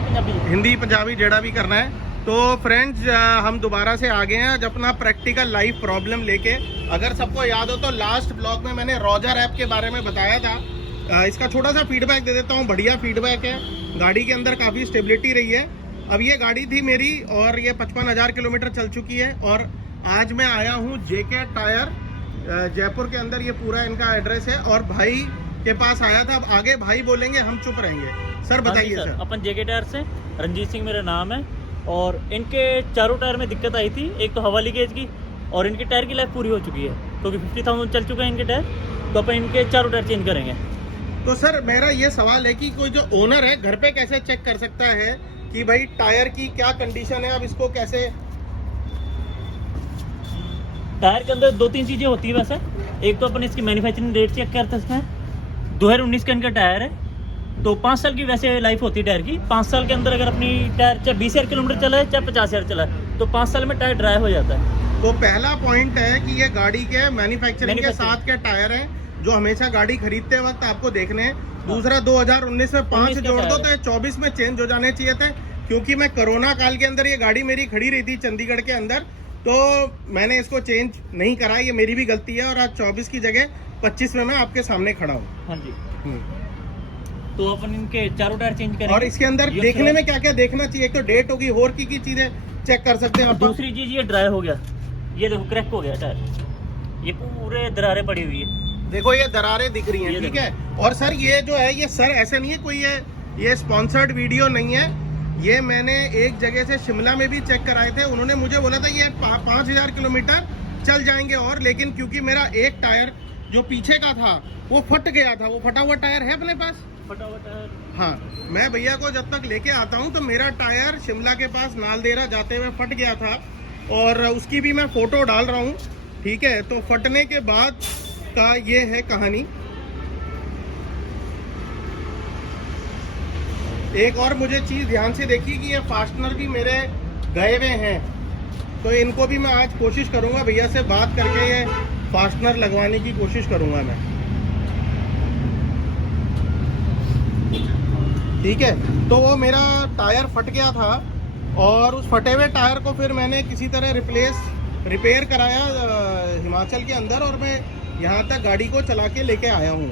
हिंदी पंजाबी जेड़ा भी करना है। तो फ्रेंड्स हम दोबारा से आ गए हैं आज अपना प्रैक्टिकल लाइफ प्रॉब्लम लेके। अगर सबको याद हो तो लास्ट ब्लॉग में मैंने रोजर ऐप के बारे में बताया था। इसका छोटा सा फीडबैक दे देता हूँ। बढ़िया फीडबैक है, गाड़ी के अंदर काफ़ी स्टेबिलिटी रही है। अब ये गाड़ी थी मेरी और ये 55,000 किलोमीटर चल चुकी है। और आज मैं आया हूँ जेके टायर जयपुर के अंदर, ये पूरा इनका एड्रेस है। और भाई के पास आया था, अब आगे भाई बोलेंगे, हम चुप रहेंगे। सर बताइए। सर अपन जेके टायर से, रंजीत सिंह मेरा नाम है। और इनके चारों टायर में दिक्कत आई थी। एक तो हवा लीकेज की, और इनके टायर की लाइफ पूरी हो चुकी है क्योंकि 50,000 चल चुके हैं इनके टायर। तो अपन इनके चारों टायर चेंज करेंगे। तो सर मेरा ये सवाल है कि कोई जो ओनर है घर पे कैसे चेक कर सकता है कि भाई टायर की क्या कंडीशन है, अब इसको कैसे? टायर के अंदर 2-3 चीज़ें होती है वैसे। एक तो अपन इसकी मैन्युफैक्चरिंग डेट चेक करते हैं। 2019 का इनका टायर है, तो 5 साल की वैसे लाइफ होती है टायर की। 5 साल के अंदर अगर अपनी टायर चाहे 20,000 किलोमीटर चला है चाहे 50,000 चला है, तो 5 साल में टायर ड्राई हो जाता है। तो पहला पॉइंट है कि ये गाड़ी के मैन्युफैक्चरिंग के साथ के टायर हैं जो हमेशा गाड़ी खरीदते वक्त आपको देखने हैं। दूसरा 2019 में 5 जोड़ दो तो 24 में चेंज हो जाने चाहिए थे, क्योंकि मैं कोरोना काल के अंदर ये गाड़ी मेरी खड़ी रही थी चंडीगढ़ के अंदर, तो मैंने इसको चेंज नहीं करा। ये मेरी भी गलती है और आज 24 की जगह 25 में मैं आपके सामने खड़ा हूँ। हाँ जी। तो अपन इनके चारों टायर चेंज करेंगे। और इसके अंदर देखने में क्या क्या देखना चाहिए? एक तो डेट होगी, और की चीजें चेक कर सकते हैं। दूसरी चीज ये ड्राई हो गया, ये देखो क्रैक हो गया टायर, ये पूरे दरारें पड़ी हुई है। देखो ये दरारें दिख रही हैं, ठीक है। और सर ये जो है, ये सर ऐसे नहीं है कोई ये स्पॉन्सर्ड वीडियो नहीं है। ये मैंने एक जगह से शिमला में भी चेक कराए थे। उन्होंने मुझे बोला था ये 5,000 किलोमीटर चल जाएंगे और, लेकिन क्योंकि मेरा एक टायर जो पीछे का था वो फट गया था। वो फटा हुआ टायर है अपने पास? फटा हुआ टायर, हाँ। मैं भैया को जब तक लेके आता हूँ तो मेरा टायर शिमला के पास नालदेहरा जाते हुए फट गया था, और उसकी भी मैं फोटो डाल रहा हूँ, ठीक है। तो फटने के बाद का ये है कहानी। एक और मुझे चीज ध्यान से देखिए कि ये फास्टनर भी मेरे गए हुए हैं, तो इनको भी मैं आज कोशिश करूंगा भैया से बात करके ये फास्टनर लगवाने की कोशिश करूंगा मैं, ठीक है। तो वो मेरा टायर फट गया था और उस फटे हुए टायर को फिर मैंने किसी तरह रिपेयर कराया हिमाचल के अंदर, और मैं यहाँ तक गाड़ी को चला के लेके आया हूँ।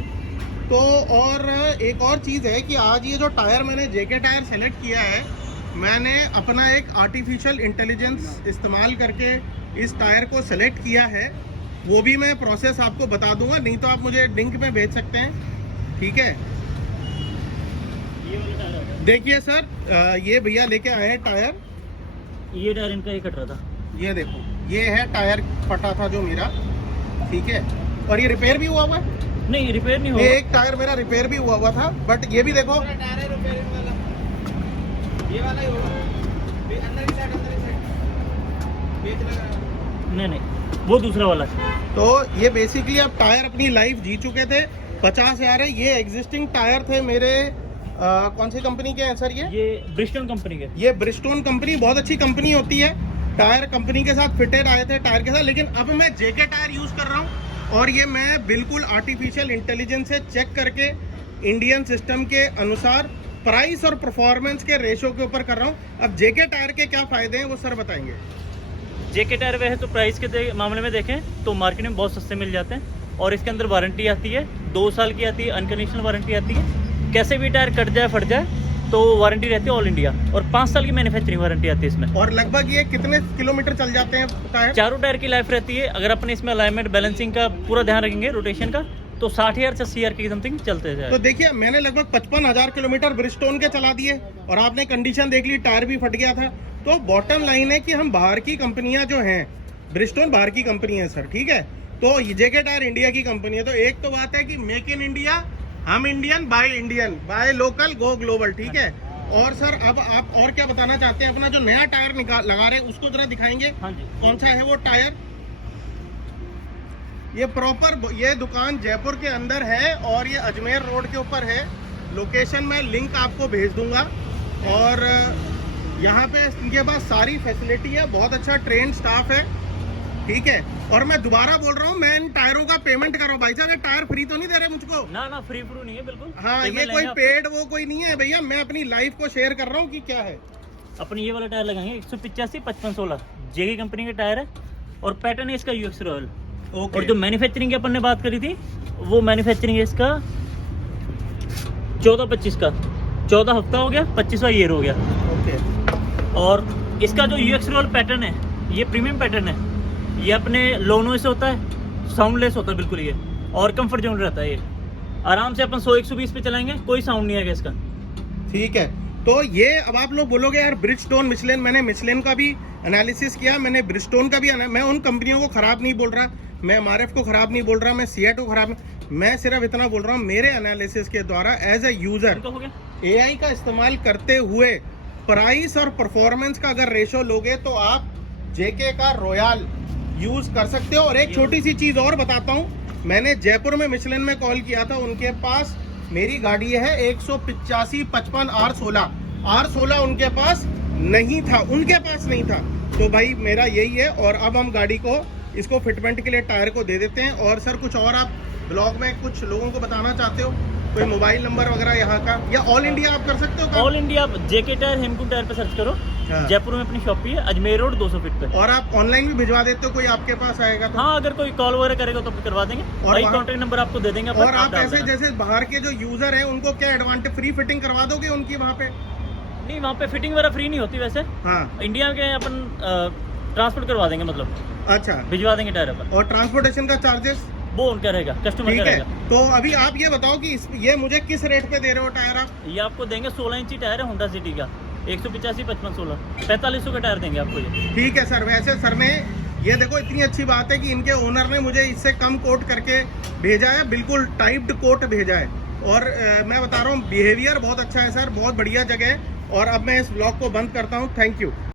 तो और एक और चीज़ है कि आज ये जो टायर मैंने जेके टायर सेलेक्ट किया है, मैंने अपना एक आर्टिफिशियल इंटेलिजेंस इस्तेमाल करके इस टायर को सेलेक्ट किया है। वो भी मैं प्रोसेस आपको बता दूंगा, नहीं तो आप मुझे लिंक में भेज सकते हैं, ठीक है। देखिए सर, ये भैया लेके आए हैं टायर। ये टायर इनका ही कट रहा था। ये देखो, ये है टायर फटा था जो मेरा, ठीक है। और ये रिपेयर भी हुआ हुआ है? नहीं, रिपेयर नहीं हुआ। एक टायर मेरा रिपेयर भी हुआ था, बट ये भी देखो टायर है रिपेयरिंग वाला, ये वाला ही होगा। अंदर की साइड पेच लगा। नहीं, वो दूसरा वाला है। तो ये बेसिकली अब टायर अपनी लाइफ जी चुके थे। 50,000 है। ये एग्जिस्टिंग टायर थे मेरे, कौन सी कंपनी के हैं सर? ये ब्रिस्टोन कंपनी के। ये ब्रिस्टोन कंपनी बहुत अच्छी कंपनी होती है। टायर कंपनी के साथ फिटेड आए थे टायर के साथ, लेकिन अब मैं जेके टायर यूज कर रहा हूँ और ये मैं बिल्कुल आर्टिफिशियल इंटेलिजेंस से चेक करके इंडियन सिस्टम के अनुसार प्राइस और परफॉर्मेंस के रेशो के ऊपर कर रहा हूँ। अब जेके टायर के क्या फायदे हैं वो सर बताएंगे। जेके टायर वैसे तो प्राइस के मामले में देखें तो मार्केट में बहुत सस्ते मिल जाते हैं, और इसके अंदर वारंटी आती है, 2 साल की आती है, अनकंडीशनल वारंटी आती है। कैसे भी टायर कट जाए फट जाए तो वारंटी रहती है ऑल इंडिया, और 5 साल की मैन्युफैक्चरिंग वारंटी आती है इसमें। और लगभग ये कितने किलोमीटर चल जाते हैं टायर? चारों टायर की लाइफ रहती है, अगर अपन इसमें अलाइनमेंट बैलेंसिंग का पूरा ध्यान रखेंगे, रोटेशन का, तो 60,000 से 80,000 की समथिंग चलते जाए। तो देखिए मैंने लगभग 55,000 किलोमीटर ब्रिस्टोन के चला दिए और आपने कंडीशन देख ली, टायर भी फट गया था। तो बॉटम लाइन है कि हम बाहर की कंपनियां जो हैं, ब्रिस्टोन बाहर की कंपनी है सर, ठीक है। तो जेके टायर इंडिया की कंपनी है। तो एक तो बात है कि मेक इन इंडिया, हम Indian, by local, go global, ठीक है। और सर अब आप और क्या बताना चाहते हैं? अपना जो नया टायर लगा रहे हैं उसको जरा दिखाएंगे। हाँ जी। कौन सा है वो टायर? ये प्रॉपर, ये दुकान जयपुर के अंदर है और ये अजमेर रोड के ऊपर है। लोकेशन मैं लिंक आपको भेज दूंगा। और यहाँ पे इनके पास सारी फैसिलिटी है, बहुत अच्छा ट्रेन स्टाफ है। ठीक है। और मैं दोबारा बोल रहा हूँ, मैं इन टायरों का पेमेंट कर रहा हूँ भाई साहब। ये टायर फ्री तो नहीं दे रहे मुझको? ना ना, फ्री फ्रू नहीं है बिल्कुल। हाँ, Payment ये कोई लेंगे आप। पेड वो कोई नहीं है भैया, मैं अपनी लाइफ को शेयर कर रहा हूँ कि क्या है। अपन ये वाला टायर लगाएंगे 185 55 16 जेके कंपनी का टायर है और पैटर्न है इसका यूएक्स रॉयल। ओके। और जो मैन्युफैक्चरिंग की अपन ने बात करी थी, वो मैन्युफैक्चरिंग है इसका 14-25 का, 14 हफ्ता हो गया, 25वां ईयर हो गया। ओके। और इसका जो यूएक्स रॉयल पैटर्न है, ये प्रीमियम पैटर्न है। ये अपने लो नॉइस होता है, साउंडलेस होता है बिल्कुल ये, और कंफर्ट जोन रहता है। ये आराम से अपन 100-120 पे चलाएंगे, कोई साउंड नहीं आएगा इसका। ठीक है। तो ये अब आप लोग बोलोगे यार ब्रिजस्टोन मिशेलिन, मैंने मिशेलिन का भी एनालिसिस किया, मैंने ब्रिजस्टोन का भी मैं उन कंपनियों को खराब नहीं बोल रहा, मैं एमआरएफ को खराब नहीं बोल रहा, मैं सीएट को खराब नहीं, मैं सिर्फ इतना बोल रहा हूँ मेरे एनालिसिस के द्वारा एज ए यूजर इनका हो गया। एआई का इस्तेमाल करते हुए प्राइस और परफॉर्मेंस का अगर रेशो लोगे तो आप जेके का रॉयल यूज कर सकते हो। और एक छोटी सी चीज और बताता हूँ, मैंने जयपुर में मिशेलिन में कॉल किया था, उनके पास मेरी गाड़ी है 185-55 R16 उनके पास नहीं था, उनके पास नहीं था। तो भाई मेरा यही है। और अब हम गाड़ी को इसको फिटमेंट के लिए टायर को दे देते हैं। और सर कुछ और आप ब्लॉग में कुछ लोगों को बताना चाहते हो, कोई मोबाइल नंबर वगैरह यहाँ का, या ऑल इंडिया आप कर सकते हो काम? ऑल इंडिया आप जेके टायर हेमकुंड टायर पे सर्च करो। हाँ। जयपुर में अपनी शॉप भी है, अजमेर रोड 200 फीट पे। और आप ऑनलाइन भी भिजवा देते हो, कोई आपके पास आएगा तो? हाँ, अगर कोई कॉल वगैरह करेगा तो करवा देंगे, और भाई वहाँ- कॉन्टेक्ट नंबर आपको दे देंगे अपन, और आप डाल ऐसे देना। जैसे बाहर के जो यूजर हैं उनको क्या एडवांटेज, फ्री फिटिंग करवा दोगे उनकी वहाँ पे? नहीं, वहाँ पे फिटिंग वगैरह फ्री नहीं होती वैसे। हाँ। इंडिया के अपन ट्रांसपोर्ट करवा देंगे, मतलब अच्छा। भिजवा देंगे टायर अपन। और ट्रांसपोर्टेशन का चार्जेस? वो उनका रहेगा, कस्टमर ठीक का है। रहेगा। तो अभी आप ये बताओ कि ये मुझे किस रेट पे दे रहे हो टायर आप? ये आपको देंगे 16 इंची टायर है होंडा सिटी का, 185-55-16 4500 का टायर देंगे आपको ये। ठीक है सर। वैसे सर ने ये देखो इतनी अच्छी बात है कि इनके ओनर ने मुझे इससे कम कोट करके भेजा है, बिल्कुल टाइप्ड कोट भेजा है। और मैं बता रहा हूँ बिहेवियर बहुत अच्छा है सर, बहुत बढ़िया जगह है। और अब मैं इस ब्लॉग को बंद करता हूँ। Thank you.